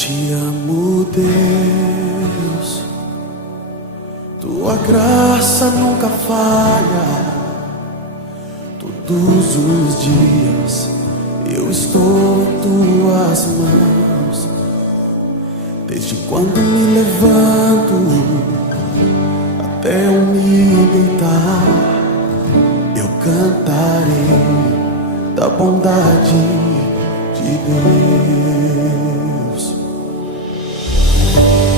Te amo, Deus, tua graça nunca falha. Todos os dias eu estou em tuas mãos. Desde quando me levanto até eu me deitar, eu cantarei da bondade de Deus.